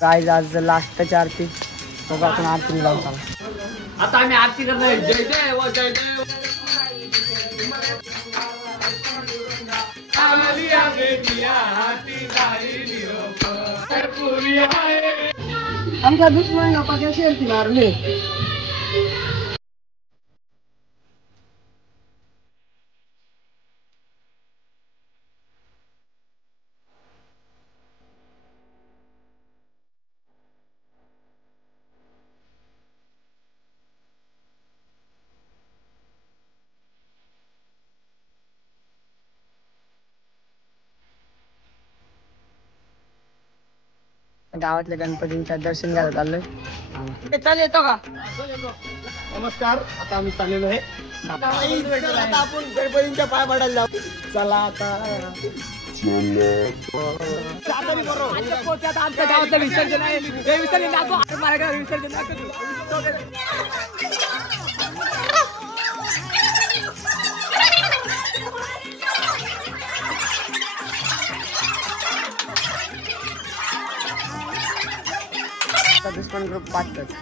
guys आज लास्टच्या आरती बघा आपण आरती लावून सांग आता आम्ही आरती करणार जय देव जय देव आमचा दुश्मन नको कैसे मारले गावातल्या गणपतींच्या दर्शन घ्यायला चाललोय चाल येतो का नमस्कार आता आम्ही चाललेलो आहे आता आपण गणपतींच्या पाय पडायला जाऊ चला आता आमच्या गावातलं विसर्जन आहे हे विसर्जन दाखव माझ्या विसर्जन दुश्मन ग्रुप पाठच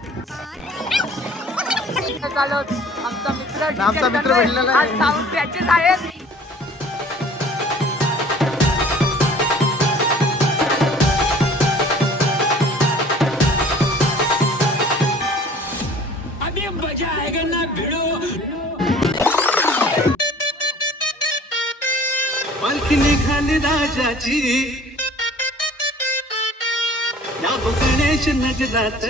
आमचा मित्र भेटलेला आहे साऊंड त्याचेच आहेत अभी मजा आएगा ना भिड़ो पालखी निघाली राजाची गणेश नगरात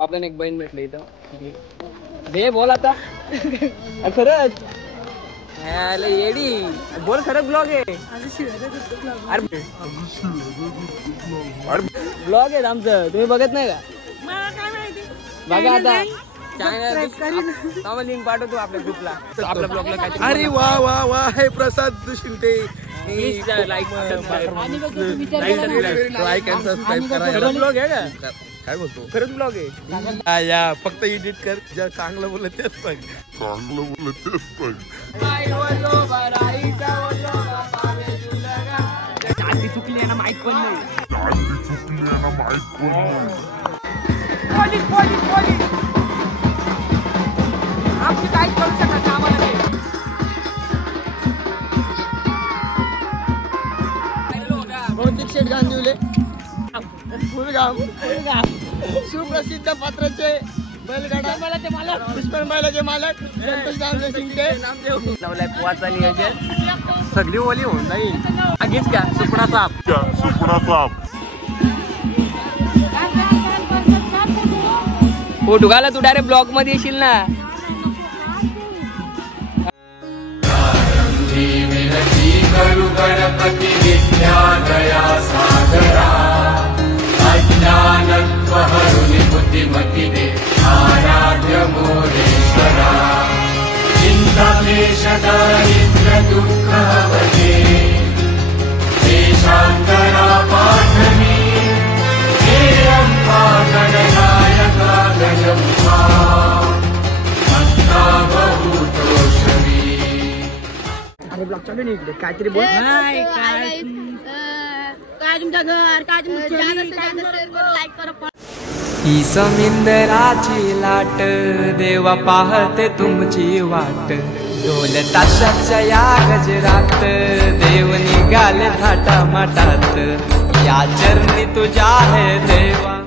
आपल्याला एक बहीण भेटली इथं दे बोल आता खरंच येडी बोल खरंच ब्लॉग आहे ब्लॉग आहे आमचं तुम्ही बघत नाही का बघा आता चॅनल लिंक पाठवतो आपल्या ग्रुपला आपल्या ब्लॉगला काय अरे वा वा वा हे प्रसाद शिंदे लाईक अँड सबस्क्राईब करा ब्लॉग आहे का काय बोलतो खरंच ब्लॉग आहे या फक्त एडिट कर जर चांगलं बोलत तेच बघ आरती चुकली आहे ना माईक पण नाही आपली काहीच करू शकत आम्हाला भौतिक शेठ गांधीवले फुलगाव सुप्रसिद्ध पात्राचे बैलगाडा पुष्पन बैलाचे मालक संतोष शिंदे नवलाय पोहाचा नियोजन सगळी ओली होऊन जाईल आगीच का सुपडा साप फोटो घाला तू डायरेक्ट ब्लॉग मध्ये येशील ना गणपती विद्या दया सागरा अज्ञानत्वहरुनि बुद्धिमति दे आराध्य मोरेश्वरा चिन्ताक्लेश दारिद्र्य दुःखवते देशान्तरा पाठमी हे अम्बा गणनायका गजम्बा भक्ता बहुतोषवी अरे ब्लॉग चालू नाही इकडे काहीतरी बोल काय तुमचं घर काय तुमचं लाईक करा ही समिंदराची लाट देवा पाहते तुमची वाट ढोल ताशाच्या या गजरात देव निघाले थाटा माटात या चरणी तुझ्या आहे देवा